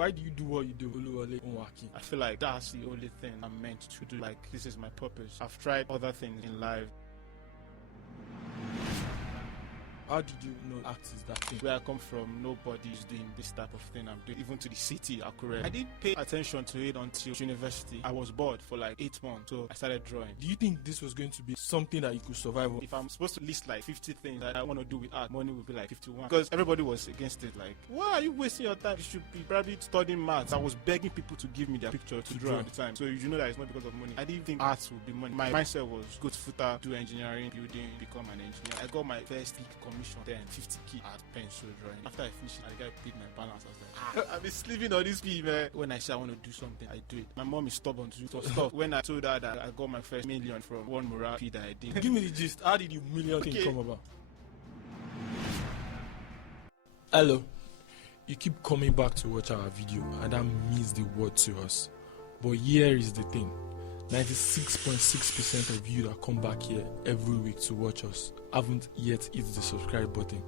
Why do you do what you do, Oluwole Onwaki? I feel like that's the only thing I'm meant to do. Like, this is my purpose. I've tried other things in life. How did you know art is that thing? Where I come from, nobody's doing this type of thing I'm doing. Even to the city, Akure. I didn't pay attention to it until university. I was bored for like 8 months, so I started drawing. Do you think this was going to be something that you could survive on? If I'm supposed to list like 50 things that I want to do with art, money would be like 51. Because everybody was against it. Like, why are you wasting your time? You should be probably studying maths. I was begging people to give me their picture to draw at the time. So you know that it's not because of money. I didn't think art would be money. My mindset was go to FUTA, do engineering, building, become an engineer. I got my first commission then, 50 art pencil drawing. After I finished it, the guy paid my balance. I was like, I've been sleeping on this fee, man. When I say I want to do something, I do it. My mom is stubborn to do stuff. When I told her that I got my first million from one morale fee that I did. Give me the gist. How did the million thing come about? Hello. You keep coming back to watch our video, and that means the word to us. But here is the thing. 96.6% of you that come back here every week to watch us haven't yet hit the subscribe button,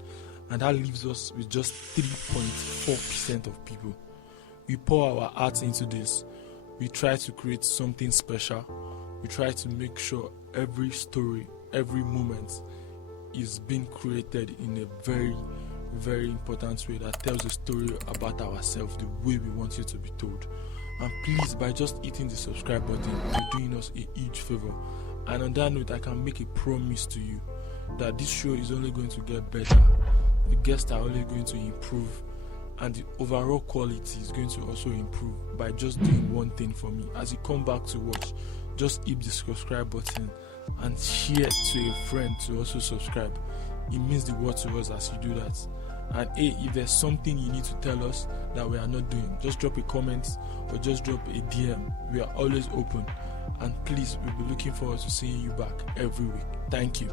and that leaves us with just 3.4% of people. We pour our hearts into this. We try to create something special. We try to make sure every story, every moment is being created in a very, very important way that tells a story about ourselves the way we want it to be told. And please, by just hitting the subscribe button, you're doing us a huge favor. And on that note, I can make a promise to you that this show is only going to get better. The guests are only going to improve, and the overall quality is going to also improve by just doing one thing for me. As you come back to watch, just hit the subscribe button and share to a friend to also subscribe. It means the world to us as you do that. And hey, if there's something you need to tell us that we are not doing, just drop a comment or just drop a DM. We are always open. And please, we'll be looking forward to seeing you back every week. Thank you.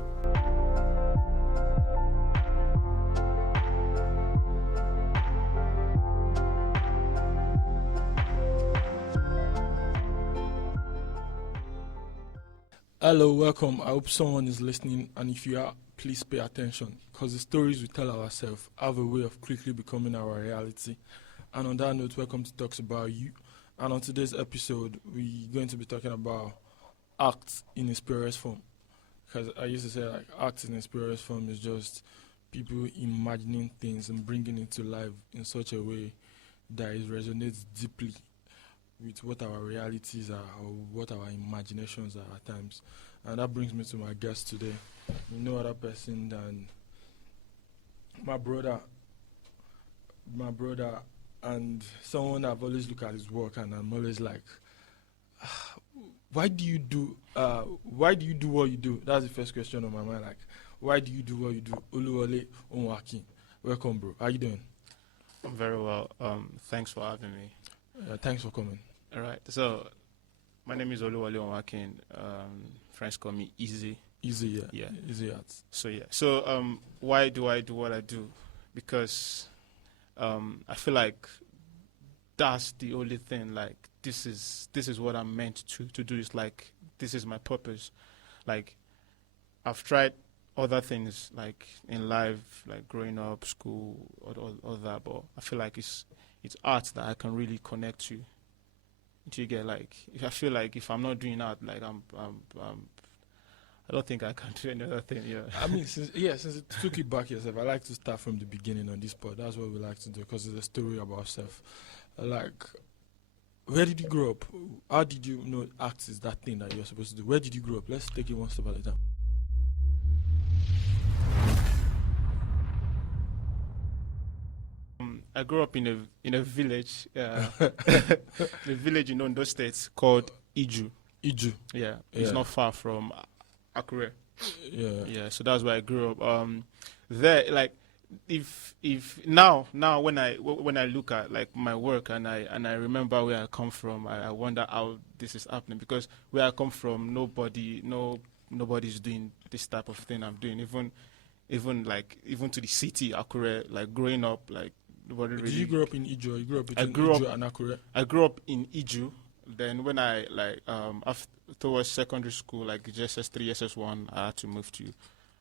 Hello, welcome. I hope someone is listening, and if you are, please pay attention, because the stories we tell ourselves have a way of quickly becoming our reality. And on that note, welcome to Talks About You. And on today's episode, we're going to be talking about art in its purest form. Because I used to say, like, art in its purest form is just people imagining things and bringing it to life in such a way that it resonates deeply with what our realities are or what our imaginations are at times. And that brings me to my guest today. No other person than my brother, and someone I've always looked at his work, and I'm always like, why do you do what you do? That's the first question on my mind. Like, why do you do what you do? Oluwole Onwaki. Welcome, bro. How you doing? I'm very well. Thanks for having me. Thanks for coming. All right. So, my name is Oluwole Onwaki. Friends call me Easy. Easy, Yeah. Easy arts. So, why do I do what I do? Because I feel like that's the only thing. Like, this is what I'm meant to do. It's like, this is my purpose. Like, I've tried other things, like in life, like growing up, school, all that, but I feel like it's art that I can really connect to. Do you get, like, if I feel like if I'm not doing art, like I don't think I can do any other thing. Yeah. I mean, since it took it back yourself, I like to start from the beginning on this part. That's what we like to do, because it's a story about self. Like, where did you grow up? How did you know art is that thing that you're supposed to do? Where did you grow up? Let's take it one step at a time. I grew up in a village, a village in Ondo State called Iju. Iju. Yeah, it's not far from Akure. Yeah. So that's where I grew up. There, like, if now when I look at like my work and I remember where I come from, I wonder how this is happening, because where I come from, nobody's doing this type of thing I'm doing. Even to the city, Akure, like growing up, like. Did you grow up in Iju? You grew up between Iju and Akure? I grew up in Iju. Then when I towards secondary school, like JSS3, SS1, I had to move to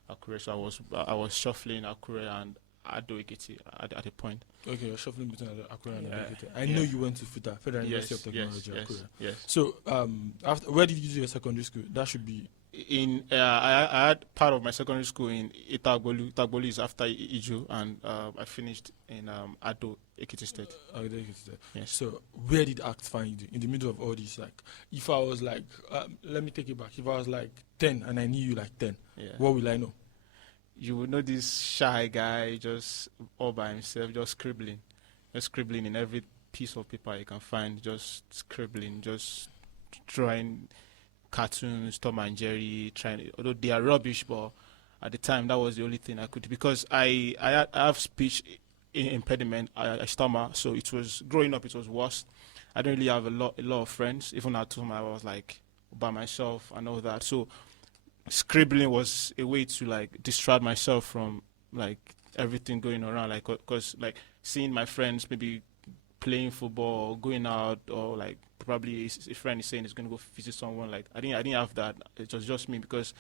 Akure. So I was shuffling Akure, and Ado Ekiti at a point. Okay, you're shuffling between Akure and Yeah, Ekiti. I know you went to FUTA, Federal University of Technology, Akure. Yes. So, after where did you do your secondary school? That should be I had part of my secondary school in Itagbolu. Itagbolu is after Ijo, and I finished in Ado Ekiti State. Ekiti State. Yes. So, where did ACT find you in the middle of all this? Like, if I was like, let me take it back. If I was like 10 and I knew you like 10, what will I know? You would know this shy guy just all by himself, just scribbling in every piece of paper you can find, just scribbling, just drawing cartoons, Tom and Jerry, although they are rubbish, but at the time that was the only thing I could do, because I have speech impediment, I stammer, so it was growing up, it was worse. I didn't really have a lot of friends. Even at home, I was like by myself and all that. So scribbling was a way to like distract myself from like everything going around, like because like seeing my friends maybe playing football, or going out, or like probably a friend is saying he's going to go visit someone. Like I didn't have that. It was just me, because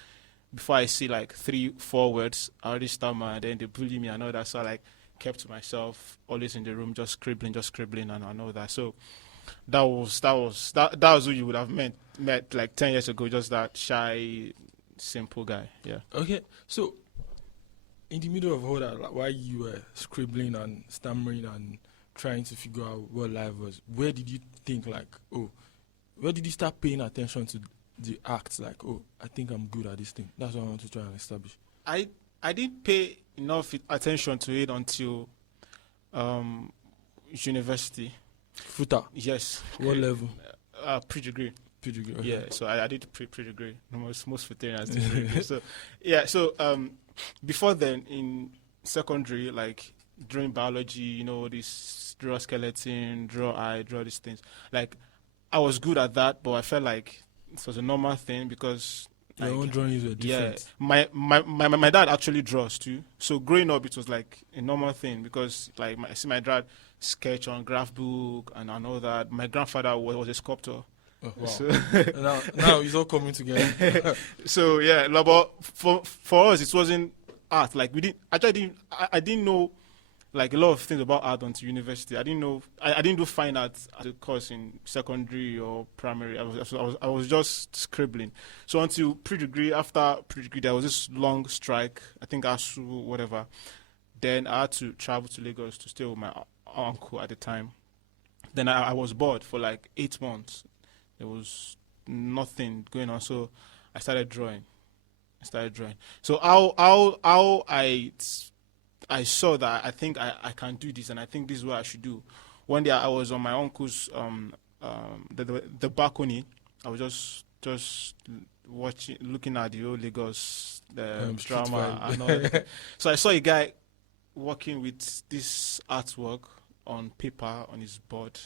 before I see like 3-4 words, I already stammer, and then they bully me and all that. So I like kept to myself, always in the room, just scribbling, and I know that. So that was who you would have met like 10 years ago, just that shy, simple guy. Yeah. Okay, so in the middle of all that, like, while you were scribbling and stammering and trying to figure out what life was, where did you think like, where did you start paying attention to the acts? Like, I think I'm good at this thing. That's what I want to try and establish. I didn't pay enough attention to it until university. FUTA? Yes. What level? Pre-degree. Okay. Yeah, so I did pre-degree. Most Futarians do pre-degree. So yeah, so before then in secondary, like during biology, this draw skeleton, draw eye, draw these things. Like I was good at that, but I felt like it was a normal thing, because your own drawings were different. Yeah, my dad actually draws too. So growing up, it was like a normal thing, because like I see my dad sketch on graph book and all that. My grandfather was a sculptor. Oh, wow. So now it's all coming together. So yeah, but for us it wasn't art. Like I didn't know like a lot of things about art until university. I didn't know. I didn't do fine art as a course in secondary or primary. I was just scribbling. So until pre-degree, after pre-degree, there was this long strike. I think ASU, whatever. Then I had to travel to Lagos to stay with my uncle at the time. Then I was bored for like 8 months. There was nothing going on, so I started drawing. So how I saw that I think I can do this, and I think this is what I should do. One day I was on my uncle's the balcony. I was just watching, looking at the old Lagos drama and all that. So I saw a guy working with this artwork on paper on his board.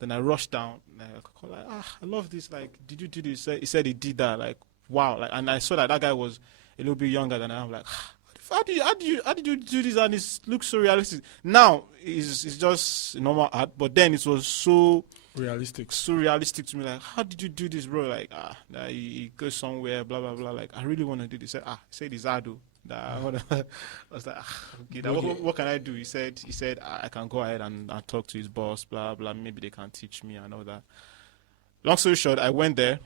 Then I rushed down. I love this. Like, did you do this? He said he did that. Like, wow. Like, and I saw that guy was a little bit younger than I am. Like, how did you do this? And it looks so realistic. Now it's just normal art, but then it was so realistic to me. Like, how did you do this, bro? Like, he goes somewhere, blah blah blah. Like, I really want to do this. He said it's Ado. I was like, okay, what can I do? He said I can go ahead and talk to his boss, blah blah. Maybe they can teach me and all that. Long story short, I went there.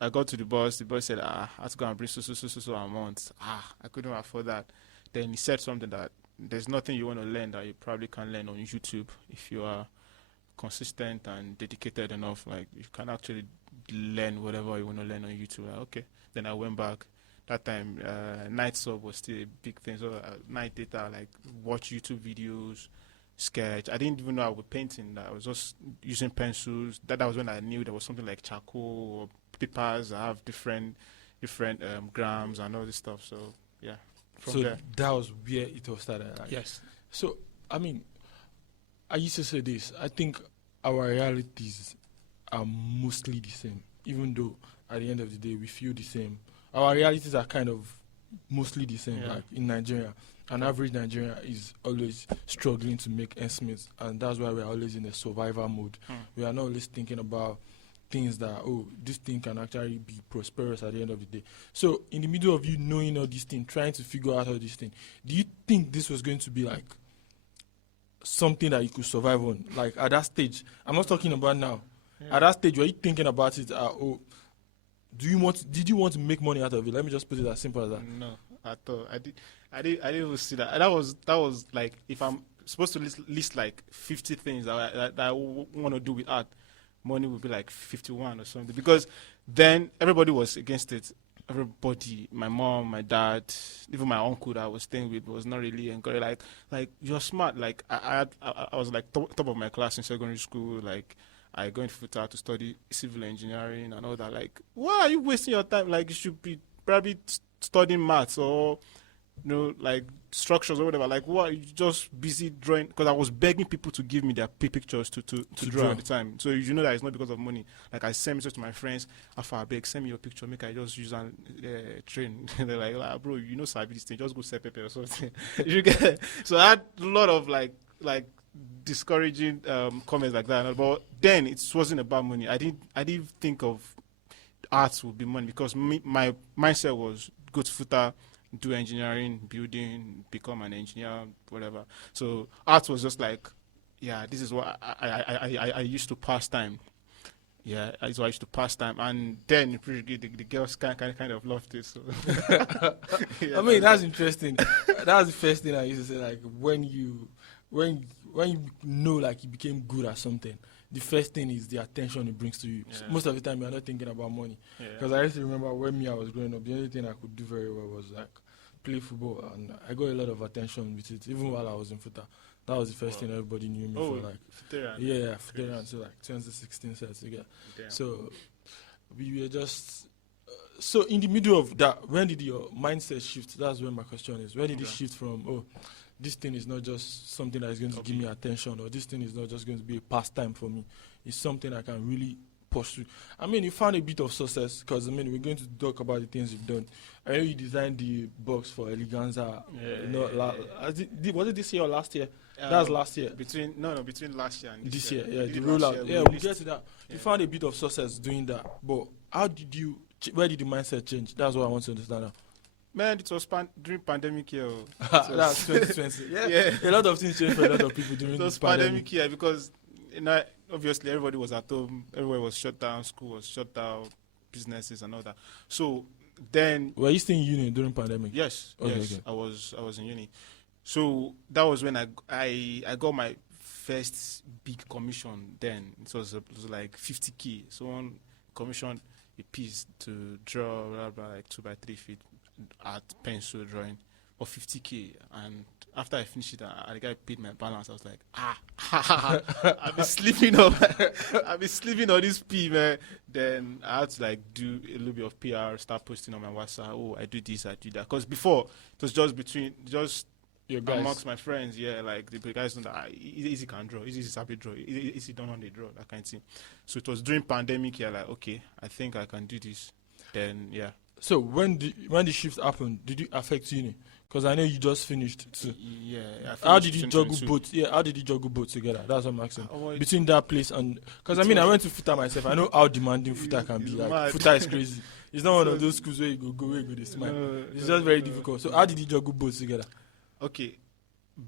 I got to the boss. The boss said, I have to go and bring so amount. I couldn't afford that. Then he said something that there's nothing you want to learn that you probably can learn on YouTube if you are consistent and dedicated enough. Like, you can actually learn whatever you want to learn on YouTube. Like, okay. Then I went back. That time, night sub was still a big thing. So night data, like watch YouTube videos, sketch. I didn't even know I was painting. I was just using pencils. That was when I knew there was something like charcoal or papers. I have different grams and all this stuff. So yeah. So there. That was where it all started. Like. Yes. So I mean, I used to say this. I think our realities are mostly the same, even though at the end of the day we feel the same. Our realities are kind of mostly the same. Like in Nigeria, an average Nigerian is always struggling to make ends meet, and that's why we're always in a survival mode. We are not always thinking about things that, oh, this thing can actually be prosperous at the end of the day. So in the middle of you knowing all these things, trying to figure out all these things, do you think this was going to be like something that you could survive on? Like at that stage, I'm not talking about now. At that stage, were you thinking about it? Did you want to make money out of it? Let me just put it as simple as that. No, at all. I didn't even see that. That was like, if I'm supposed to list like 50 things that I want to do with art, money would be like 51 or something. Because then everybody was against it. Everybody, my mom, my dad, even my uncle that I was staying with was not really encouraged. Like you're smart. Like I was like top of my class in secondary school. Like I go into FUTA to study civil engineering and all that. Like, why are you wasting your time? Like you should be probably studying maths or like structures or whatever. Like, what? You just busy drawing? Because I was begging people to give me their pictures to draw at the time. So you know that it's not because of money. Like I send messages to my friends, after I beg, send me your picture, make I just use and train. They're like, bro, you know, sabi this thing, just go sell pepper or something. You get it? So I had a lot of like discouraging comments like that. But then it wasn't about money. I didn't think of arts would be money, because my mindset was go to FUTA, do engineering, building, become an engineer, whatever. So art was just like, yeah, this is what I used to pass time. Yeah, that's what I used to pass time. And then the girls kind of loved it. So yeah, I mean, that's interesting. That was the first thing I used to say. Like when you know, like you became good at something, the first thing is the attention it brings to you. Yeah. So most of the time, you're not thinking about money. Because I used to remember when I was growing up, the only thing I could do very well was like play football, and I got a lot of attention with it, even while I was in FUTA. That was the first thing everybody knew me for. Like, FUTA, so like 2016 sets again. So we were just. So in the middle of that, when did your mindset shift? That's where my question is. When did it shift from, this thing is not just something that is going to give me attention, or this thing is not just going to be a pastime for me. It's something I can really pursue. I mean, you found a bit of success, because, I mean, we're going to talk about the things you've done. I know you designed the box for Eleganza. Was it this year or last year? That was last year. Between last year and this year. Yeah, the rollout. Yeah, we'll get to that. Yeah. You found a bit of success doing that. But where did the mindset change? That's what I want to understand now. Man, it was during pandemic year. That's 2020. Yeah. A lot of things changed for a lot of people during this pandemic year, because obviously everybody was at home, everywhere was shut down, school was shut down, businesses and all that. So then, were you still in uni during pandemic? Yes, yes. I was in uni. So that was when I got my first big commission. Then it was like 50K. Someone commissioned a piece to draw like 2x3 feet art pencil drawing for 50K, and after I finished it, the guy paid my balance. I was like, I've been sleeping on this P, man. Then I had to like do a little bit of PR, start posting on my WhatsApp. Oh, I do this, I do that. Because before it was just your guys, amongst my friends. Yeah, like the guys know that Easy can draw, Easy is happy draw, Easy don't know they draw, that kind of thing. So it was during pandemic. Yeah, like okay, I think I can do this. Then yeah. So when the shift happened, did it affect uni? Because I know you just finished too. Yeah. How did you juggle both? Yeah, how did you juggle both together? That's what I'm asking. Between that place and, because I mean, I went to FUTA myself. I know how demanding FUTA can be. Like FUTA is crazy. It's not one of those schools where you go this smile. It's just very difficult. So how did you juggle both together? Okay,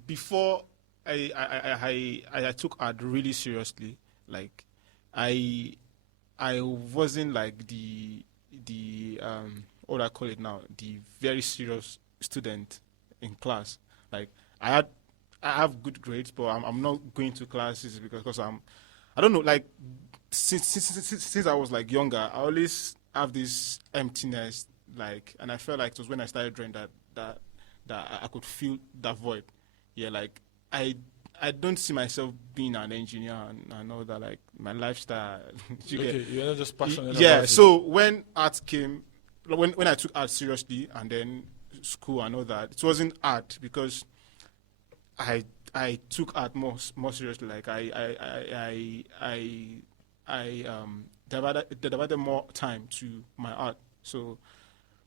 before I took art really seriously. Like I wasn't like the what I call it now, the very serious student in class. Like I have good grades, but I'm not going to classes because I don't know, like since I was like younger, I always have this emptiness, like, and I felt like it was when I started drawing that I could feel that void. Yeah, like I don't see myself being an engineer and all that, like my lifestyle. You're not just passionate. Yeah, so when art came, when I took art seriously, and then school and all that, it wasn't art because I took art more seriously. Like I divided more time to my art. So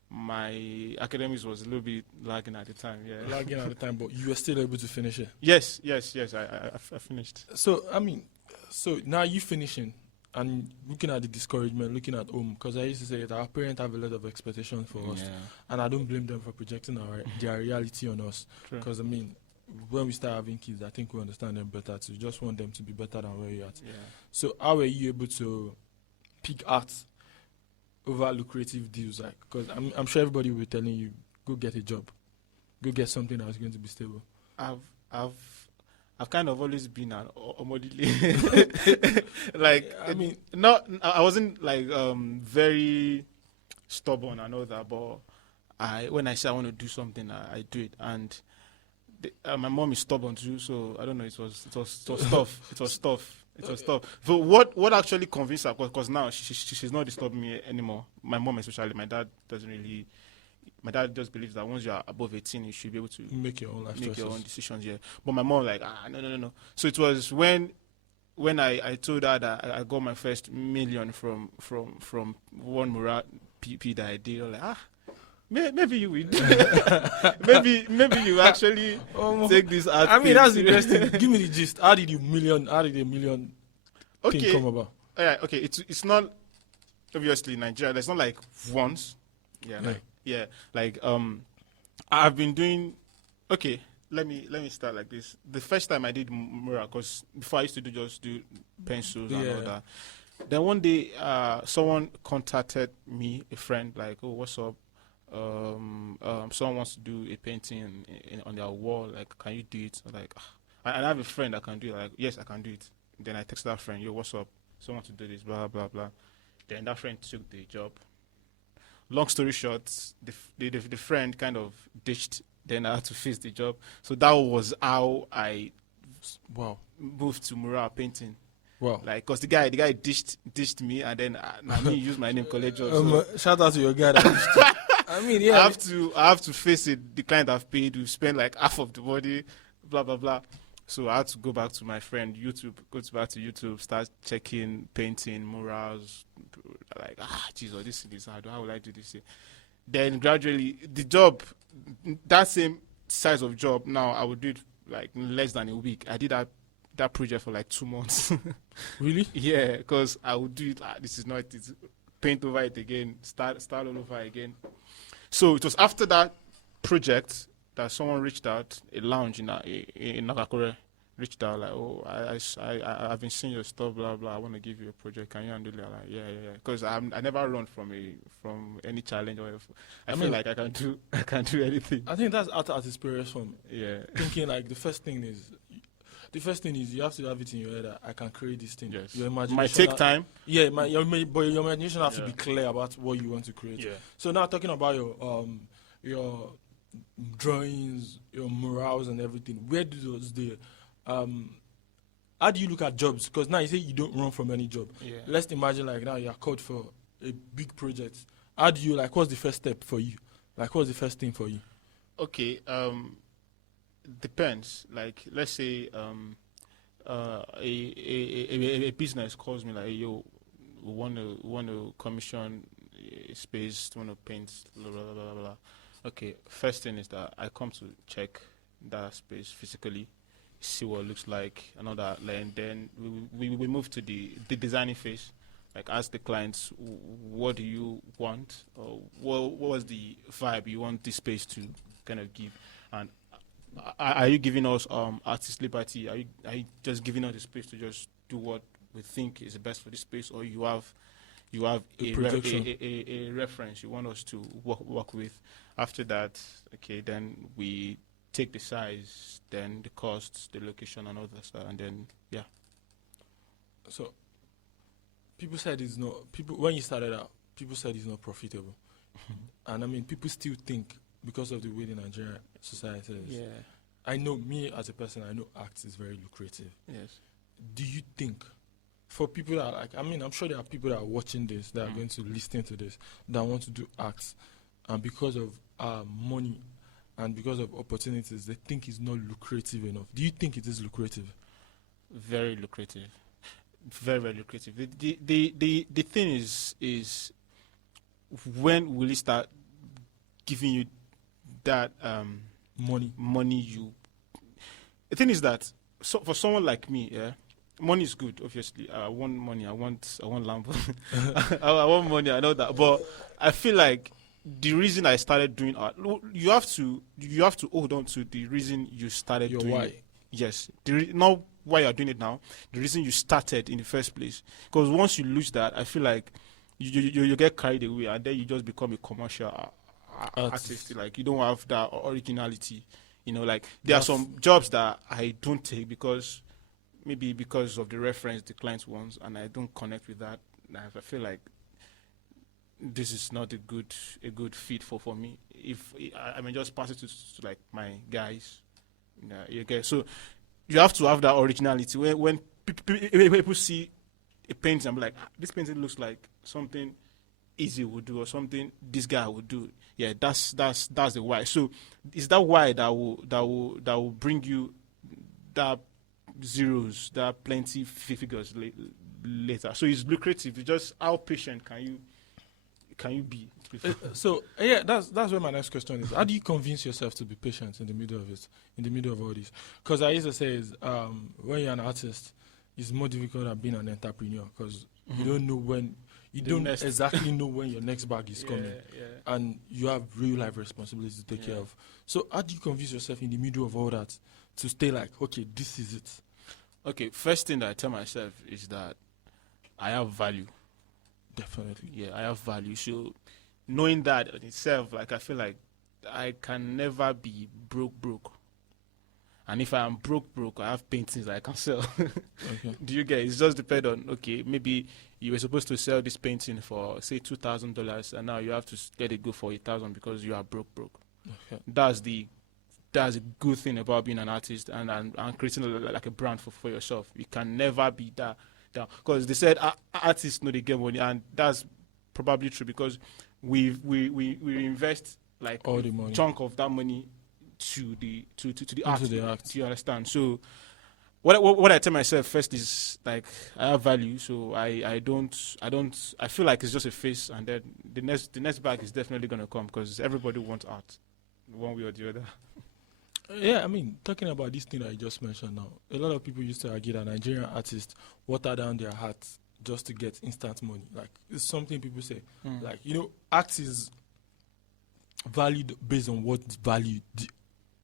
my academics was a little bit lagging at the time. Yeah, lagging at the time, but you were still able to finish it. Yes. I finished. So I mean, so now you finishing. and looking at the discouragement, looking at home, because I used to say that our parents have a lot of expectations for us, and I don't blame them for projecting their reality on us. Because I mean, when we start having kids, I think we understand them better too. Just want them to be better than where you're at. Yeah. So how were you able to pick art over lucrative deals? Like, because I'm sure everybody will be telling you, go get a job, go get something that's going to be stable. I've kind of always been an omodile. Like, I mean, I wasn't like very stubborn and all that, but when I say I want to do something, I do it. And my mom is stubborn too, so I don't know. It was tough. It was tough. So what actually convinced her? Because now she's not disturbing me anymore. My mom especially. My dad doesn't really. My dad just believes that once you are above 18, you should be able to make your own life choices. Your own decisions. Yeah, but my mom like no. So it was when I told her that I got my first million from one Murat PP that I did. I was like maybe you will. maybe you actually take this art. I mean, that's interesting. Give me the gist. How did a million thing come about? Okay, it's not obviously Nigeria. It's not like once. Yeah, I've been doing. Okay, let me start like this. The first time I did mural, because before I used to just do pencils and all that. Then one day, someone contacted me, a friend, like, "Oh, what's up? Someone wants to do a painting on their wall. Like, can you do it?" I'm like, I have a friend that can do it. Like, yes, I can do it. Then I texted that friend, "Yo, what's up? Someone wants to do this, blah blah blah." Then that friend took the job. Long story short, the friend kind of ditched. Then I had to face the job. So that was how I moved to mural painting. Wow. Like, cause the guy ditched me, and then me use my name collect job. So. Shout out to your guy. That I mean, yeah. I have to face it. The client I've paid, we've spent like half of the body, blah blah blah. So I had to go back to my friend YouTube, back to YouTube, start checking painting, murals. Like, Jesus, this is hard. How will I do this? Then gradually, the job, that same size of job, now I would do it like less than a week. I did that project for like 2 months. Really? Yeah, because I would do it. This is not it. Paint over it again, start all over again. So it was after that project that someone reached out, a lounge in Nakakure reached out like, "Oh, I've been seeing your stuff, blah blah. I want to give you a project. Can you handle it?" I'm like, yeah. Because I never run from any challenge or whatever. I feel like I can do anything. I think that's art at its purest form. Yeah. Thinking like the first thing is you have to have it in your head that I can create this thing. Yes. Your imagination might take time. Yeah, but your imagination has to be clear about what you want to create. Yeah. So now talking about your drawings, your murals and everything, where do those how do you look at jobs? Because now you say you don't run from any job. Yeah. Let's imagine like now you're called for a big project. How do you what's the first step for you? Like, what's the first thing for you? Okay, depends. Like, let's say a business calls me like, "Yo, we want to commission a space, want to paint, blah blah blah blah." Okay, first thing is that I come to check that space physically, see what it looks like, and all that. And then we move to the designing phase. Like, ask the clients, what do you want, or what was the vibe you want this space to kind of give, and are you giving us artist liberty? Are you just giving us the space to just do what we think is the best for this space, or you have a reference you want us to work with? After that, okay, then we take the size, then the costs, the location, and all that stuff, and then yeah. So people said when you started out, people said it's not profitable. And I mean, people still think because of the way the Nigerian society is. Yeah. I know, me as a person, I know art is very lucrative. Yes. Do you think, for people that I'm sure there are people that are watching this, that are going to listen to this, that want to do art, and because of money and because of opportunities, they think it's not lucrative enough. Do you think it is lucrative? Very lucrative. Very, very lucrative. The thing is when will it start giving you that money? The thing is that for someone like me, yeah, money is good. Obviously, I want money. I want Lambo. I want money. I know that, but I feel like the reason I started doing art, you have to hold on to the reason you started Your doing why. it. Yes, not why you're doing it now. The reason you started in the first place. Because once you lose that, I feel like you get carried away, and then you just become a commercial artist. Like you don't have that originality. You know, like there are some jobs that I don't take because maybe because of the reference the client wants, and I don't connect with that. I feel like this is not a good fit for me. If I may just pass it to like my guys, okay. So you have to have that originality. When people see a painting, I'm like, this painting looks like something easy would do or something this guy would do. Yeah, that's the why. So it's that why that will bring you that zeros, that plenty figures later. So it's lucrative. It's just how patient can you be? So yeah, that's where my next question is. How do you convince yourself to be patient in the middle of it, in the middle of all this? Because I used to say is when you're an artist, it's more difficult than being an entrepreneur because you don't know when. You don't exactly know when your next bag is coming, and you have real life responsibilities to take care of. So how do you convince yourself in the middle of all that to stay like, okay, this is it? Okay, first thing that I tell myself is that I have value. Definitely. Yeah, I have value. So knowing that in itself, like I feel like I can never be broke. And if I am broke, I have paintings that I can sell. Okay. Do you get it? It's just depend on, okay, maybe you were supposed to sell this painting for, say, $2,000, and now you have to let it go for $8,000 because you are broke. Okay. That's a good thing about being an artist and creating like a brand for yourself. You can never be that down. Because they said artists know they get money, and that's probably true because we invest like all the money, chunk of that money to the art. Do you understand? So what I tell myself first is like I have value, so I feel like it's just a phase, and then the next bag is definitely gonna come because everybody wants art, one way or the other. Yeah, I mean, talking about this thing that I just mentioned now, a lot of people used to argue that Nigerian artists water down their hearts just to get instant money. Like it's something people say, like art is valued based on what value the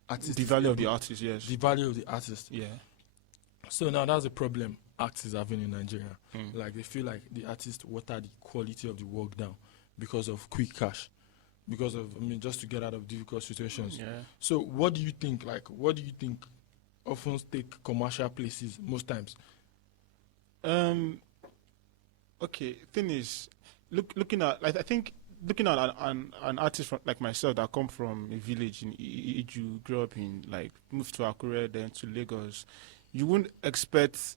artist. The value of the artist, yes. The value of the artist. Yeah. So now that's a problem artists having in Nigeria. Like they feel like the artists water the quality of the work down because of quick cash, because of just to get out of difficult situations. Yeah. So what do you think? Like what do you think often take commercial places most times? Okay. Thing is, looking at I think looking at an artist like myself that come from a village in Iju, grew up in moved to Akure, then to Lagos, you wouldn't expect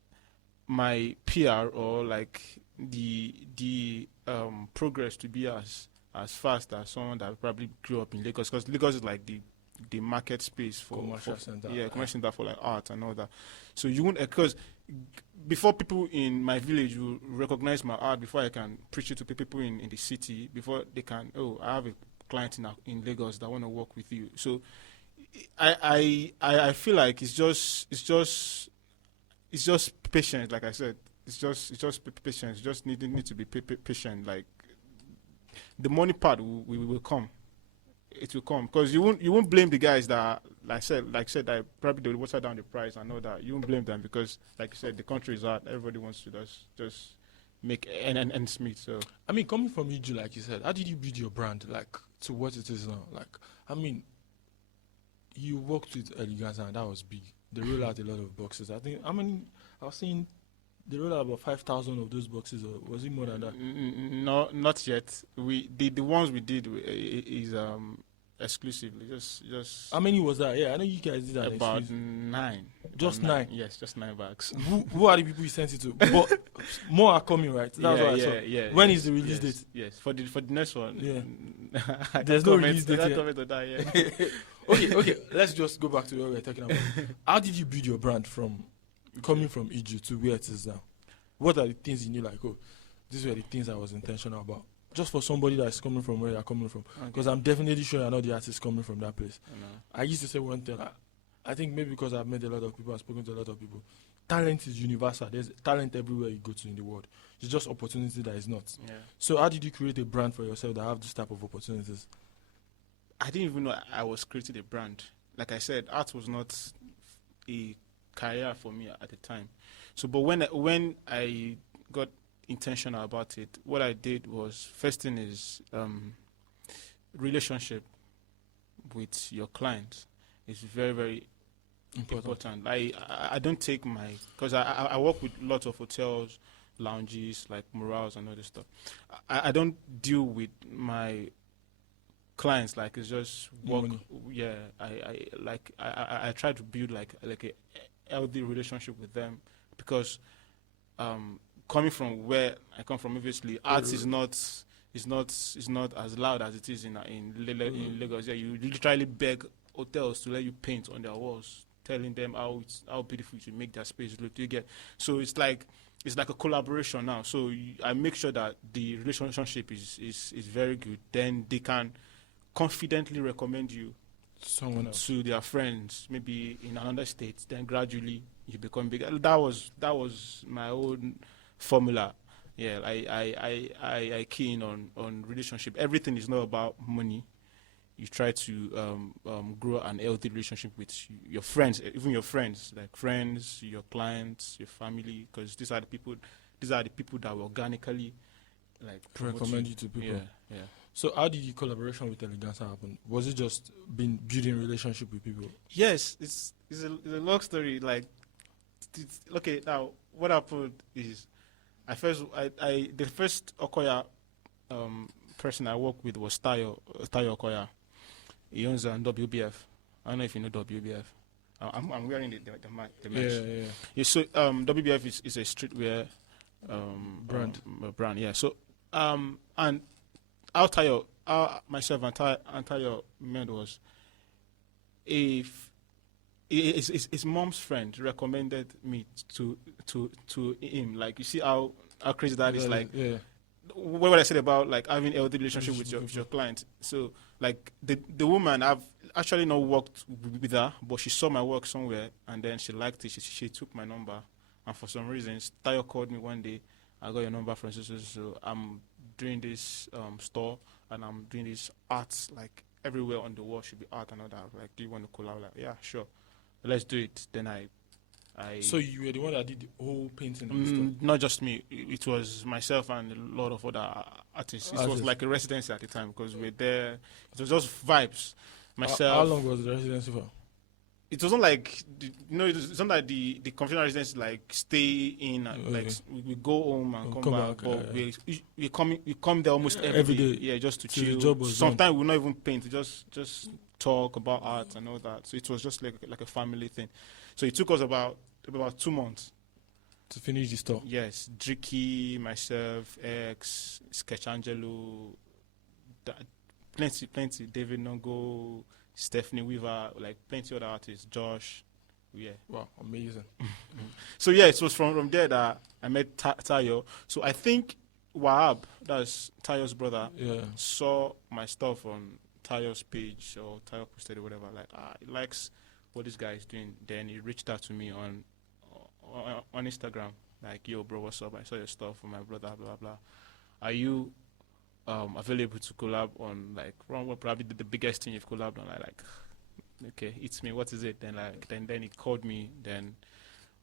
my PR or the progress to be as fast as someone that probably grew up in Lagos, because Lagos is like the market space for commercial center. Yeah, commercial center for art and all that. So you wouldn't, because before people in my village will recognize my art, before I can preach it to people in the city, before they can, I have a client in Lagos that want to work with you. So I feel like it's just patience. Like I said, it's just patience. You just need to be patient. Like the money part will come. It will come, because you won't blame the guys that like said that probably they will water down the price and all that. You won't blame them because, like you said, the country is hard. Everybody wants to just make ends meet. So I mean, coming from you, like you said, how did you build your brand to what it is now? Like, I mean, you worked with Eleganza and that was big. They roll out a lot of boxes. I think I was seeing they roll out about 5,000 of those boxes, or was it more than that? No, not yet. The ones we did is exclusively just. How many was that? Yeah, I know you guys did that. About 9. Just 9. Yes, just 9 bags. Who are the people you sent it to? But more are coming, right? That's what I saw. Yeah. When is the release date? Yes, for the next one. Yeah. There's no release date. I comment on that. Yeah. Okay. Let's just go back to what we were talking about. How did you build your brand from coming from Egypt to where it is now? What are the things you knew? Like, these were the things I was intentional about. Just for somebody that's coming from where you're coming from, because I'm definitely sure you're not the artist coming from that place. I used to say one thing. I think maybe because I've met a lot of people, I've spoken to a lot of people. talent is universal. There's talent everywhere you go to in the world. It's just opportunity that is not. Yeah. So how did you create a brand for yourself that have this type of opportunities? I didn't even know I was creating a brand. Like I said, art was not a career for me at the time. So, but when I got intentional about it, what I did was, first thing is relationship with your clients is very, very important. I don't take because I work with lots of hotels, lounges, like morals and all this stuff. I don't deal with my clients like it's just work. Money. Yeah, I try to build like a healthy relationship with them, because coming from where I come from, obviously art is not as loud as it is in Lagos. Yeah, you literally beg hotels to let you paint on their walls, telling them how beautiful you make their space look. You get, so it's like a collaboration now. So I make sure that the relationship is very good. Then they can confidently recommend you Someone else. to their friends, maybe in another state. Then gradually you become bigger. That was my own formula. Yeah, I key in on relationship. Everything is not about money. You try to grow an healthy relationship with your friends, even your friends, like friends, your clients, your family, because these are the people that will organically like Recommend you to people. Yeah. So how did your collaboration with Eleganza happen? Was it just building relationship with people? Yes, it's a long story. Like, okay, now what happened is, the first Okoya person I worked with was Tayo Okoya. He owns WBF. I don't know if you know WBF. I'm wearing the match. Yeah. So WBF is a streetwear brand. Yeah. So and myself and Tayo met was, if his mom's friend recommended me to him. Like, you see how crazy that is. Like, what I said about like having a healthy relationship with your client. So like the woman, I've actually not worked with her, but she saw my work somewhere and then she liked it. She took my number, and for some reasons Tayo called me one day. I got your number from so I'm doing this store, and I'm doing this arts, like everywhere on the wall should be art and all that. Like, do you want to collab? Like, yeah, sure, let's do it. Then I So you were the one that did the whole painting of the store? Not just me. It was myself and a lot of other artists. It was like a residency at the time, because we were there. It was just vibes. Myself. How long was the residency for? It wasn't like it's not like the conventional residence, like stay in and like we go home and come back. But we come there almost every day. Yeah, just to chill. Sometimes we'll not even paint. We just talk about art and all that. So it was just like a family thing. So it took us about 2 months to finish the store. Yes, Dricky, myself, X, Sketchangelo, plenty. David Nongo, Stephanie Weaver, like plenty other artists, Josh. Yeah. Wow, amazing. So yeah, it was from there that I met Tayo. So I think Wahab, that's Tayo's brother, saw my stuff on Tayo's page, or Tayo posted or whatever. Like, he likes what this guy is doing. Then he reached out to me on Instagram, like, yo bro, what's up? I saw your stuff for my brother, blah blah. Are you available to collab on, like, probably the biggest thing you've collabed on? Like, okay, it's me. What is it? Then then he called me. Then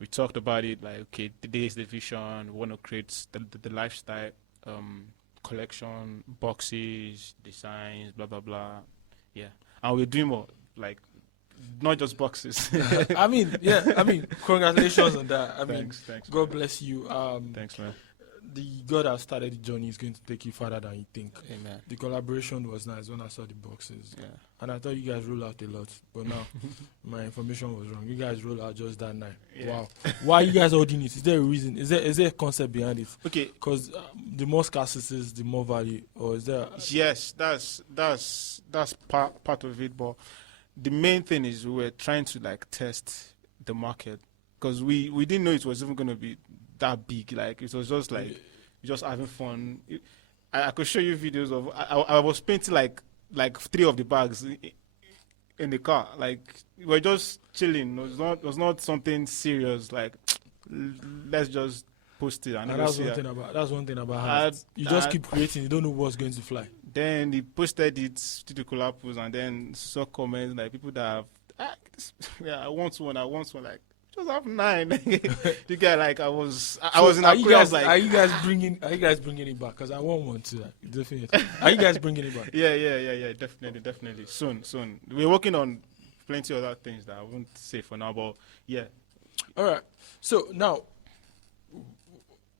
we talked about it. Like, okay, today is the vision. We want to create the lifestyle collection, boxes, designs, blah blah blah. Yeah, and we're doing more, like, not just boxes. I mean, congratulations on that. Thanks, God bless you. Thanks, man. The God that started the journey is going to take you further than you think. Amen. The collaboration was nice when I saw the boxes. Yeah. And I thought you guys roll out a lot, but now my information was wrong. You guys roll out just that night. Yeah. Wow. Why are you guys holding it? Is there a reason? Is there a concept behind it? Okay. Because the more scarcity is, the more value. Or is there? Yes, that's part of it. But the main thing is we were trying to, like, test the market, because we didn't know it was even going to be that big. Like, it was just like just having fun. I could show you videos of I was painting like 3 of the bags in the car. Like, we were just chilling. It was not something serious. Like, let's just post it and And let's that's see. that's one thing about Heart. You just keep creating. You don't know what's going to fly. Then he posted it to the collab post, and then saw comments like people that have, I want one, like just have 9. The guy like I was in Are a you guys, like, are you guys bringing it back? Because I want one too. Like, definitely. Are you guys bringing it back? yeah, definitely. Soon. We're working on plenty of other things that I won't say for now, but yeah. All right. So now,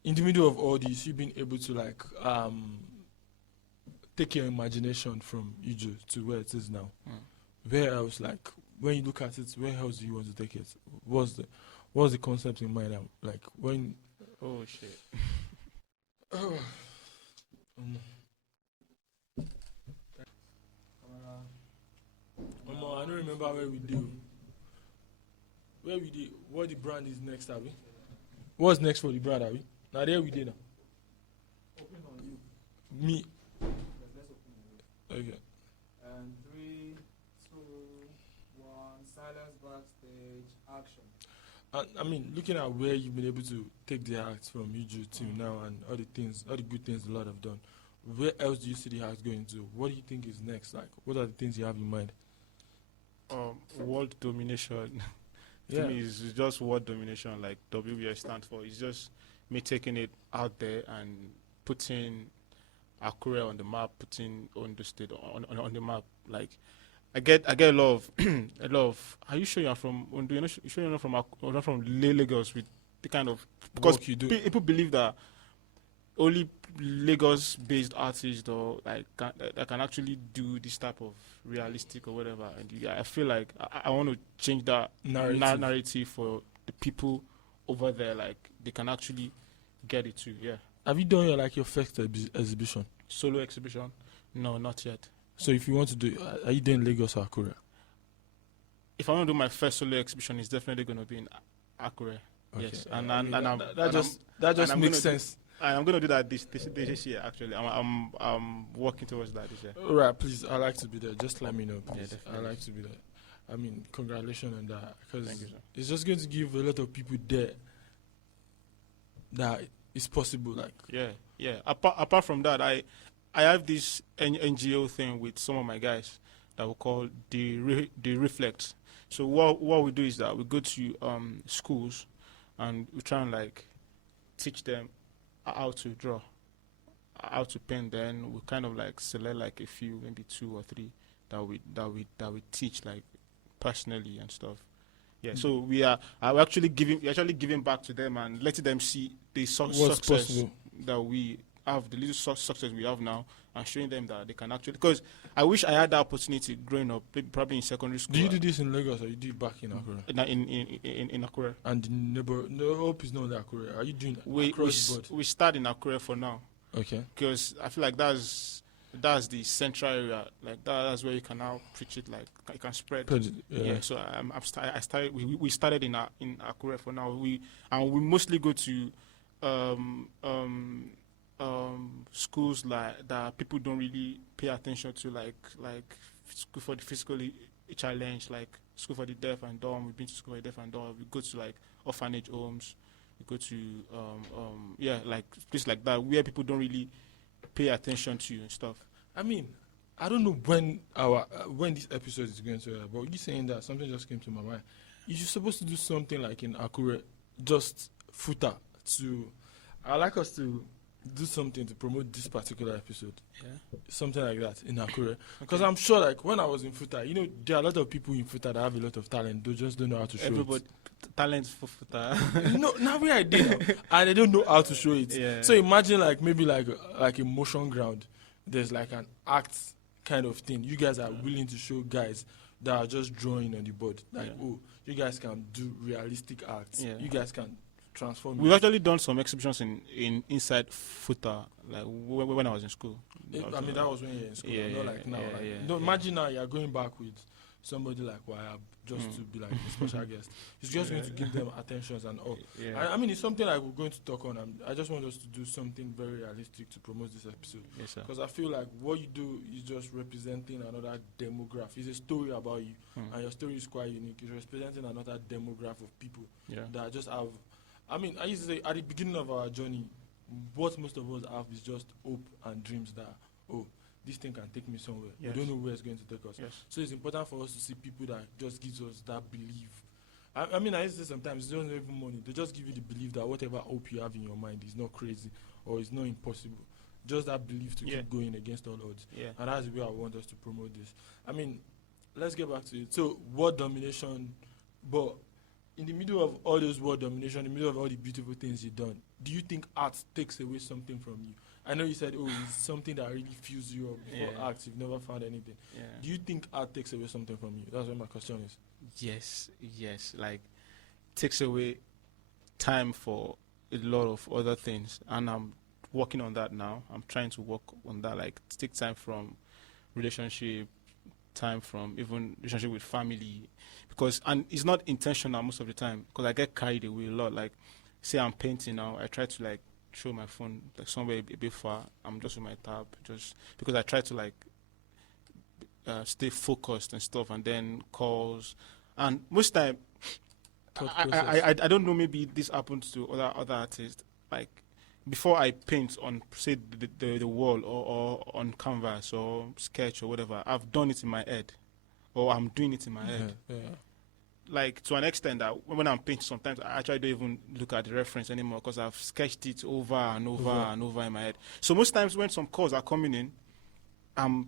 in the middle of all this, you've been able to like take your imagination from Ijo to where it is now. Where else, like when you look at it, where else do you want to take it? What's the concept in mind? Like when? Oh shit. I don't remember where we do. Where we did? What the brand is next, Abby? What's next for the brand, Abby? Now there we did now. Open on you. Me. Let's open on you. Okay. And 3, 2, 1. Silence backstage. Action. I mean, looking at where you've been able to take the act from Uju till now and all the good things the Lord have done, where else do you see the act going to? What do you think is next? Like, what are the things you have in mind? World domination. Yeah. To me, it's just world domination, like WBS stands for. It's just me taking it out there and putting Akure on the map, putting Ondo State on the map. Like, I get a lot of. Are you sure you're from Ondo? You sure you're not from Lagos with the kind of, because Work you do. people believe that only Lagos-based artists or like that can actually do this type of realistic or whatever. And I feel like I want to change that narrative for the people over there. Like they can actually get it too. Yeah. Have you done your first exhibition? Solo exhibition? No, not yet. So if you want to do, are you doing Lagos or Akure? If I want to do my first solo exhibition, it's definitely going to be in Akure. Okay. Yes, that just makes sense. I'm going to do that this year. Actually, I'm working towards that this year. All right, please. I like to be there. Just let me know, Yeah, please. definitely. I like to be there. I mean, congratulations on that, because Thank you, sir. it's just going to give a lot of people there that it's possible. Like, Yeah. Apart from that, I have this NGO thing with some of my guys that we call the Reflect. So what we do is that we go to schools and we try and like teach them how to draw, how to paint. Then we kind of like select like a few, maybe 2 or 3 that we teach like personally and stuff. Yeah, so we're actually giving back to them and letting them see the success possible. that we have, the little success we have now, and showing them that they can actually. Because I wish I had that opportunity growing up, probably in secondary school. do you do this in Lagos or you do it back in Akure? In Akure? And the neighbor, no, hope is not in Akure. Are you doing across the board? We start in Akure for now, Okay. because I feel like that's the central area. Like that's where you can now preach it. Like you can spread. Yeah. So I started. We started in Akure for now. We mostly go to schools like that people don't really pay attention to, like school for the physically challenged, like school for the deaf and dumb. We've been to school for the deaf and dumb. We go to like orphanage homes. We go to like places like that where people don't really pay attention to you and stuff. I mean, I don't know when this episode is going to air, but you saying that, something just came to my mind. You're supposed to do something like in Akure, just footer to. I like us to do something to promote this particular episode. Yeah. Something like that in Akure. Because I'm sure, like, when I was in Futa, there are a lot of people in Futa that have a lot of talent. They just don't know how to show Everybody, talent for Futa. No, now we are there, and they don't know how to show it. Yeah. So imagine, like, maybe like a motion ground. There's like an act kind of thing. You guys are willing to show guys that are just drawing on the board. Like, you guys can do realistic acts. Yeah. You guys can transform. We've actually done some exhibitions in inside Futa, like when I was in school. That was when you were in school. Yeah, not like now. yeah. Imagine now you're going back with somebody like Wahab just to be like a special guest. It's just going to give them attentions and all. Yeah. I mean, it's something like we're going to talk on. I just want us to do something very realistic to promote this episode. Yes, sir. Because I feel like what you do is just representing another demographic. It's a story about you, and your story is quite unique. It's representing another demographic of people that just have I mean, I used to say at the beginning of our journey, what most of us have is just hope and dreams that, oh, this thing can take me somewhere. Yes. We don't know where it's going to take us. Yes. So it's important for us to see people that just gives us that belief. I mean, I used to say sometimes it's not even money. They just give you the belief that whatever hope you have in your mind is not crazy or is not impossible. Just that belief to keep going against all odds. Yeah. And that's the way I want us to promote this. I mean, let's get back to it. So, world domination, but in the middle of all those world domination, in the middle of all the beautiful things you've done, do you think art takes away something from you? I know you said, oh, it's something that really fills you up. Before art, you've never found anything. Yeah. Do you think art takes away something from you? That's what my question is. Yes. Like, takes away time for a lot of other things, and I'm working on that now. I'm trying to work on that, like take time from relationship, time from even relationship with family, because and it's not intentional most of the time because I get carried away a lot. Like, say I'm painting now, I try to like throw my phone like somewhere a bit far. I'm just with my tab, just because I try to like stay focused and stuff, and then calls, and most time I don't know, maybe this happens to other artists. Like, before I paint on, say, the wall or on canvas or sketch or whatever, I've done it in my head, or I'm doing it in my head. Yeah. Like, to an extent that when I'm painting, sometimes I actually don't even look at the reference anymore because I've sketched it over and over in my head. So most times when some calls are coming in, I mean,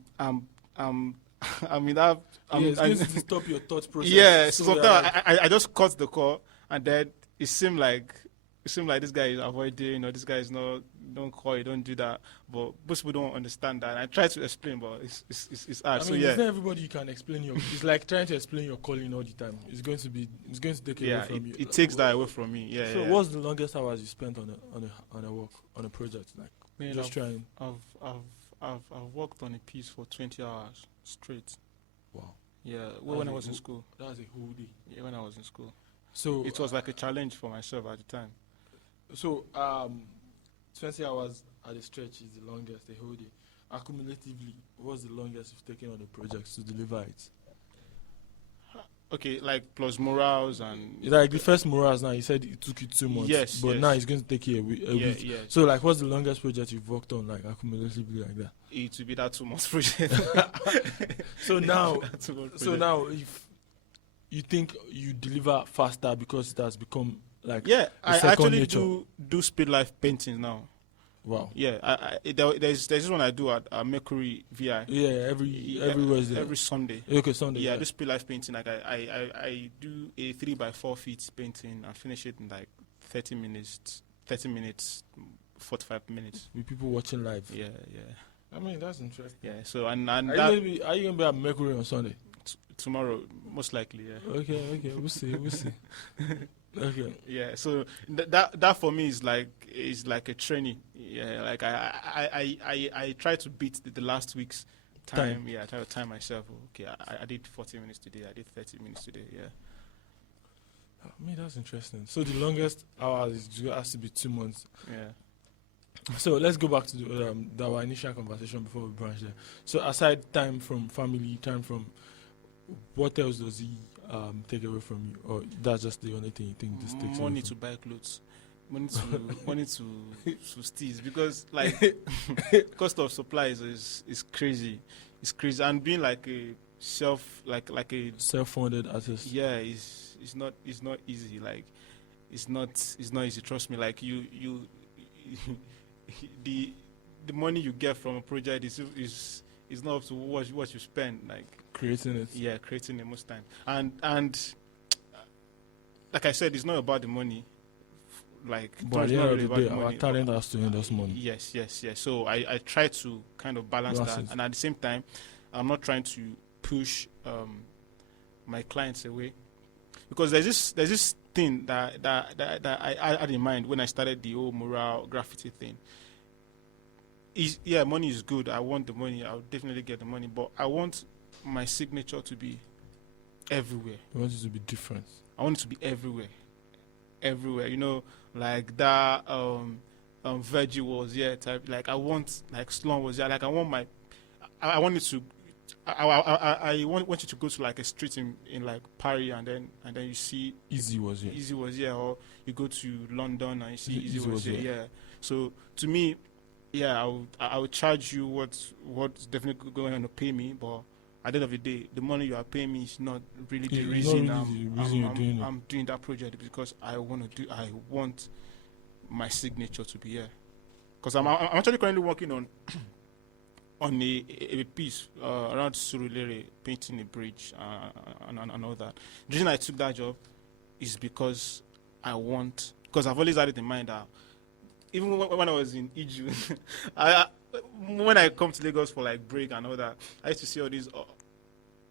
it's going to stop your thought process. Yeah, so sometimes I just cut the call, and then it seemed like this guy is avoiding, or this guy is not, don't call, you don't do that. But most people don't understand that. And I try to explain, but it's hard. I mean, it's not everybody you can explain your. It's like trying to explain your calling all the time. It's going to take away from you. It takes that away from me. Yeah. So, what's the longest hours you spent on a project? Like, Man, just trying. I've worked on a piece for 20 hours straight. Wow. Yeah, when I was in school. That was a whole day. Yeah, when I was in school. So it was like a challenge for myself at the time. So 20 hours at a stretch is the longest, a whole day. Accumulatively, what's the longest you've taken on a project to deliver it? Okay, like plus morals and... Like the first morals now, you said it took you 2 months. Yes, but now it's going to take you a week. Yeah. So like, what's the longest project you've worked on, like accumulatively like that? It will be that 2 months project. So now, if you think you deliver faster because it has become like I actually nature. do speed life painting now. Wow. Yeah, there's this one I do at Mercury VI. Yeah, every Wednesday. Every Sunday. Okay, Sunday. Yeah, I do speed life painting. Like I do a 3x4 feet painting and finish it in like 30 minutes, 45 minutes. With people watching live. Yeah. I mean, that's interesting. Yeah. So and are you gonna be at Mercury on Sunday? Tomorrow, most likely. Yeah. Okay. We'll see. Okay. Yeah. So that for me is like a training. Yeah. Like I try to beat the last week's time. Yeah. I try to time myself. Okay. I did 40 minutes today. I did 30 minutes today. Yeah. I mean, that's interesting. So the longest hours has to be 2 months. Yeah. So let's go back to our initial conversation before we branch there. So aside time from family, time from, what else does he take away from you, or that's just the only thing you think this takes away? Money to buy clothes, money to steals, because like cost of supplies is crazy. It's crazy, and being like a self-funded artist. Yeah, it's not easy. Like it's not easy. Trust me. Like you the money you get from a project is not up to what you spend, like creating it. Yeah, creating it most time. And like I said, it's not about the money. Like, but at the end of the day, our talent has to earn us money. Yes. So I try to kind of balance that, and at the same time, I'm not trying to push my clients away, because there's this thing that I had in mind when I started the whole mural graffiti thing. Money is good. I want the money. I'll definitely get the money, but I want my signature to be everywhere. You want it to be different. I want it to be everywhere. You know, like that Virgil was type. Like I want, like Sloan was like I want it to I want you to go to like a street in like Paris, and then you see Easy was it. Easy was here, or you go to London and you see Easy Easy was was here. here. Yeah. So to me, yeah, I would charge you what's definitely going to pay me, but at the end of the day, the money you are paying me is not really the It's reason not really the reason you're doing it. I'm doing that project, because I want my signature to be here. Because I'm actually currently working on a piece around Surulere, painting a bridge and all that. The reason I took that job is because because I've always had it in mind that even when I was in Iju, when I come to Lagos for like break and all that, I used to see all these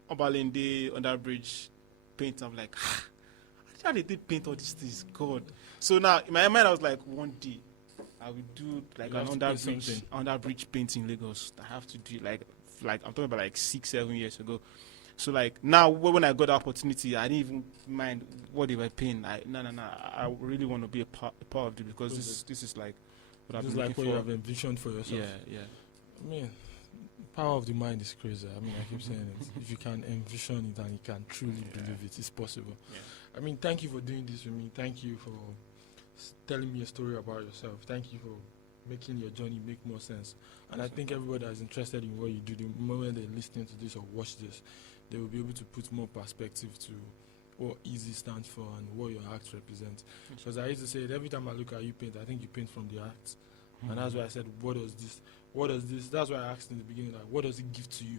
Obalende under bridge paint. I'm like, how did they paint all these things? God. So now in my mind I was like, one day I will do like You an have to paint under bridge painting in Lagos. I have to do like I'm talking about like 6-7 years ago. So like now when I got the opportunity, I didn't even mind what they were paying. No. I really want to be a part of it, because this is like what I've Just been like looking what you for. have envisioned for yourself. Yeah. I mean, power of the mind is crazy. I mean, I keep saying it. If you can envision it and you can truly believe it, it's possible. Yeah. I mean, thank you for doing this with me. Thank you for telling me a story about yourself. Thank you for making your journey make more sense. And I think everybody that is interested in what you do, the moment they're listening to this or watch this, they will be able to put more perspective to what Easy stands for and what your act represents. Because I used to say it every time I look at you paint, I think you paint from the act. And that's why I said, what does this, that's why I asked in the beginning, like, what does it give to you?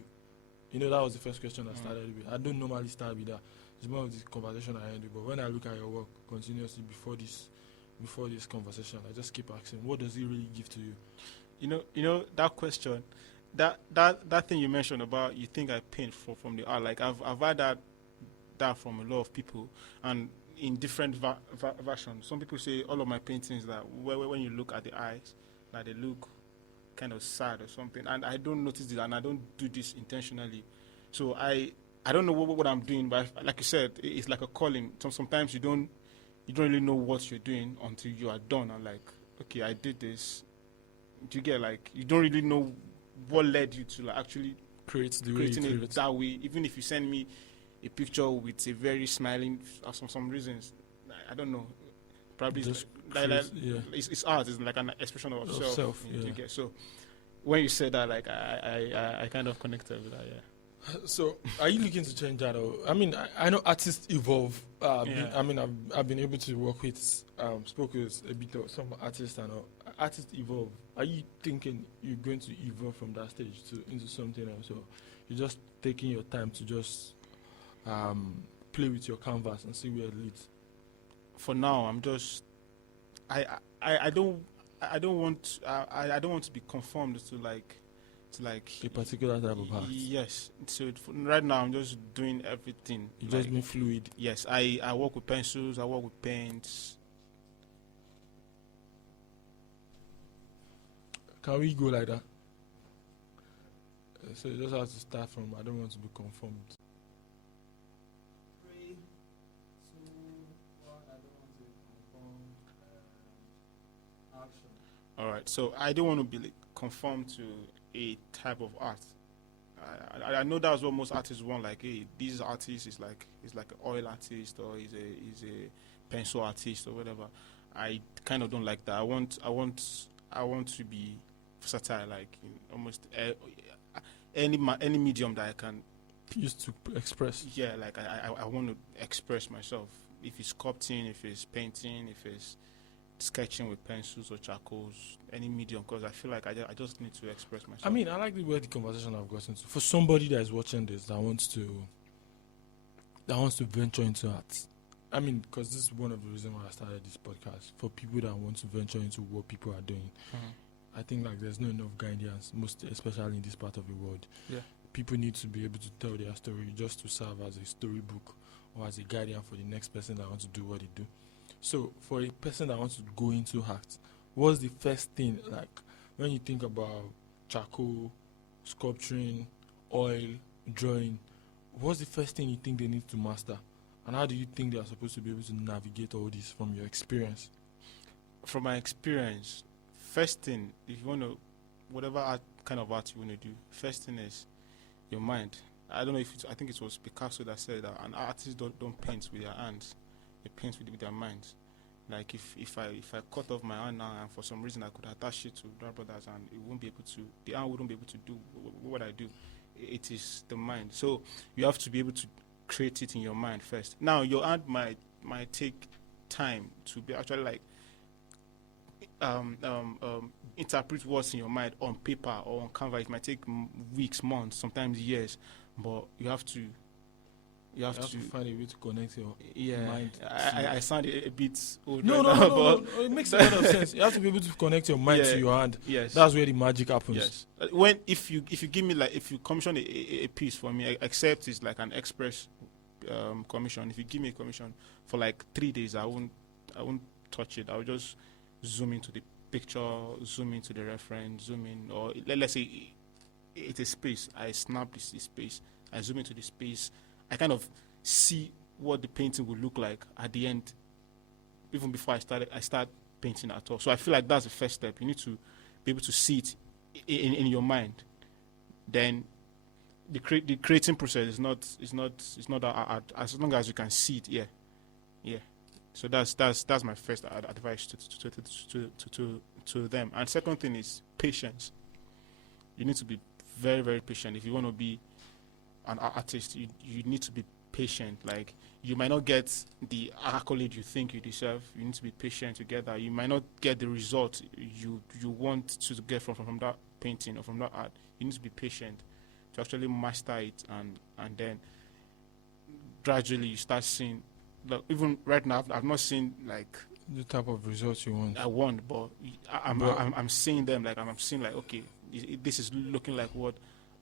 You know, that was the first question I started with. I don't normally start with that. It's more of the conversation I end with. But when I look at your work continuously before this conversation, I just keep asking, what does it really give to you? You know that question, that thing you mentioned about you think I paint from the art. Like I've had that from a lot of people, and in different versions. Some people say all of my paintings that when you look at the eyes, that they look kind of sad or something, and I don't notice this, and I don't do this intentionally. So I don't know what I'm doing, but like you said, it's like a calling. Sometimes you don't really know what you're doing until you are done, and like, okay, I did this. Do you get, like, you don't really know what led you to like actually Creates the way creating you it create. that way? Even if you send me a picture with a very smiling, for some reasons, I don't know. Probably Just like, it's art. It's like an expression of self. Yeah. You get, so when you said that, like I kind of connected with that. Yeah. So, are you looking to change that? Or I mean, I know artists evolve. Yeah. I've been able to work with, spoke with a bit of some artists, and artists evolve. Are you thinking you're going to evolve from that stage into something else, or you're just taking your time to just play with your canvas and see where it leads? For now, I'm just I don't want to be conformed to like A particular type of art. Yes. So right now I'm just doing everything. You just being fluid. Yes, I work with pencils, I work with paints. Can we go like that? So you just have to start from, I don't want to be conformed. 3, 2, 1. I don't want to confirm action. All right. So I don't want to be like, conformed to a type of art. I know that's what most artists want. Like, hey, this artist is like an oil artist, or is a pencil artist, or whatever. I kind of don't like that. I want to be versatile, like in almost any medium that I can Used to express. Yeah, like I want to express myself. If it's sculpting, if it's painting, if it's sketching with pencils or charcoals, any medium, because I feel like I just need to express myself. I mean, I like the way the conversation I've gotten to. For somebody that is watching this that wants to venture into art. I mean, because this is one of the reasons why I started this podcast. For people that want to venture into what people are doing. I think like there's not enough guidance, most especially in this part of the world. Yeah. People need to be able to tell their story just to serve as a storybook or as a guardian for the next person that wants to do what they do. So for a person that wants to go into art, what's the first thing, like when you think about charcoal, sculpturing, oil, drawing, what's the first thing you think they need to master? And how do you think they are supposed to be able to navigate all this from your experience? From my experience, first thing, if you want to, whatever kind of art you want to do, first thing is your mind. I don't know if I think it was Picasso that said that an artist don't paint with their hands, they paint with their minds. Like if I cut off my hand now and for some reason I could attach it to Dark Brothers and it won't be able to, the hand wouldn't be able to do what I do. It is the mind. So you have to be able to create it in your mind first. Now your hand might take time to be actually like interpret what's in your mind on paper or on canvas. It might take weeks, months, sometimes years, but you have to find a way to connect your mind. I sound a bit old No, right now, but no. It makes a lot of sense. You have to be able to connect your mind to your hand. Yes, That's where the magic happens. yes. If you give me like if you commission a piece for me, except it's like an express commission. If you give me a commission for like 3 days, I won't touch it. I will just zoom into the picture, zoom into the reference, zoom in, or let's say it's a space. I snap this space. I zoom into the space. I kind of see what the painting will look like at the end, even before I start painting at all. So I feel like that's the first step. You need to be able to see it in your mind. Then the creating process is not that hard as long as you can see it. Yeah. So that's my first advice to them. And second thing is patience. You need to be very, very patient if you want to be an artist. You need to be patient. Like, you might not get the accolade you think you deserve. You need to be patient to get that. You might not get the result you want to get from that painting or from that art. You need to be patient to actually master it, and then gradually you start seeing. Like, even right now, I've not seen like the type of results you want. I want, but I'm seeing them. Like, I'm seeing like, okay, this is looking like what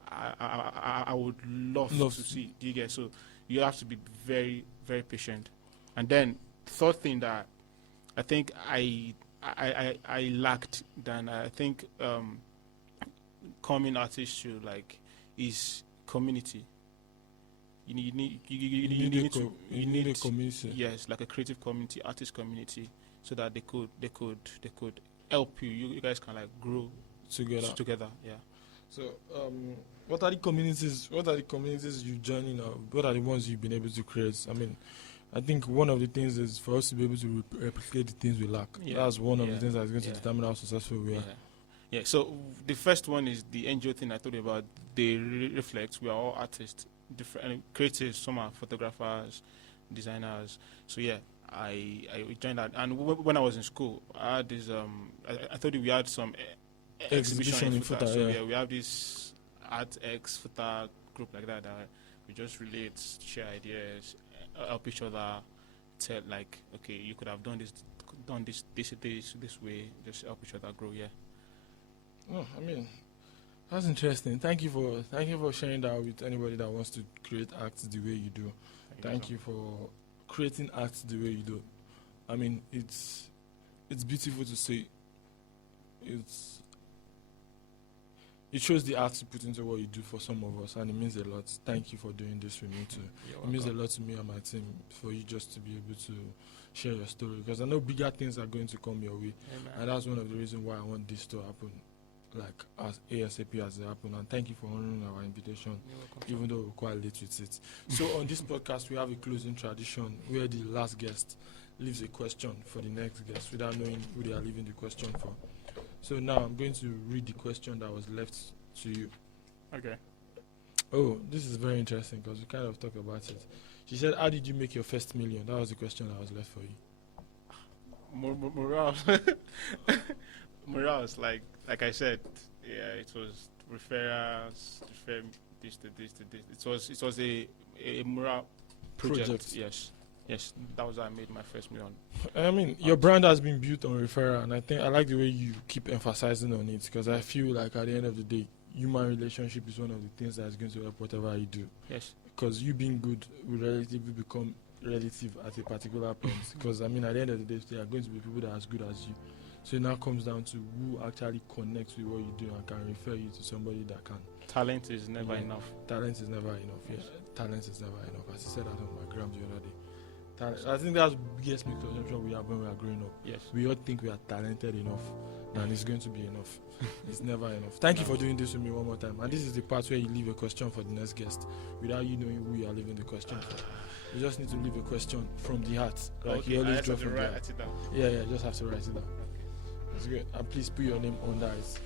I would love to see. Do you get? So you have to be very, very patient. And then third thing that I think I lacked, than I think coming artists should like, is community. You need a community. Yes, like a creative community, artist community, so that they could help you. You guys can like grow together. Yeah. So, what are the communities? What are the communities you join in? What are the ones you've been able to create? I mean, I think one of the things is for us to be able to replicate the things we lack. Yeah. That's one of the things that's going to determine how successful we are. Yeah. So the first one is the NGO thing I told you about. They reflect. We are all artists, different creatives. Some are photographers, designers. So yeah, I joined that. And when I was in school, I had this. I thought we had some exhibition in Futa. So yeah, we have this Art X Futa group like that. We just relate, share ideas, help each other. Tell like, okay, you could have done this way. Just help each other grow. Yeah. Oh, I mean, that's interesting. Thank you for sharing that with anybody that wants to create acts the way you do. Thank you for creating acts the way you do. I mean, it's beautiful to see. It shows the art you put into what you do for some of us, and it means a lot. Thank you for doing this with me too. It means a lot to me and my team for you just to be able to share your story, because I know bigger things are going to come your way, and that's one of the reasons why I want this to happen, like as ASAP as it happened. And thank you for honoring our invitation, even though we're quite late with it. So on this podcast, we have a closing tradition where the last guest leaves a question for the next guest without knowing who they are leaving the question for. So now I'm going to read the question that was left to you. Okay. Oh, this is very interesting because we kind of talked about it. She said, "How did you make your first million?" That was the question that was left for you. Morals, like I said, yeah, it was referrals, refer this to this to this. It was a moral project. Yes, that was how I made my first million. I mean, your brand has been built on referral, and I think I like the way you keep emphasizing on it, because I feel like at the end of the day, human relationship is one of the things that is going to help whatever you do. Yes. Because you being good will relatively become relative at a particular point. Because I mean, at the end of the day, there are going to be people that are as good as you. So it now comes down to who actually connects with what you do and can refer you to somebody that can. Talent is never enough. Talent is never enough. Yes. Talent is never enough. As I said that on my gram the other day. I think that's the biggest misconception we have when we are growing up. Yes. We all think we are talented enough and it's going to be enough. It's never enough. Thank you for doing this with me one more time. And this is the part where you leave a question for the next guest without you knowing who you are leaving the question for. You just need to leave a question from the heart, like Okay, you I always have draw to from the write heart. it down. Yeah, just have to write it down. It's good. And please put your name under it.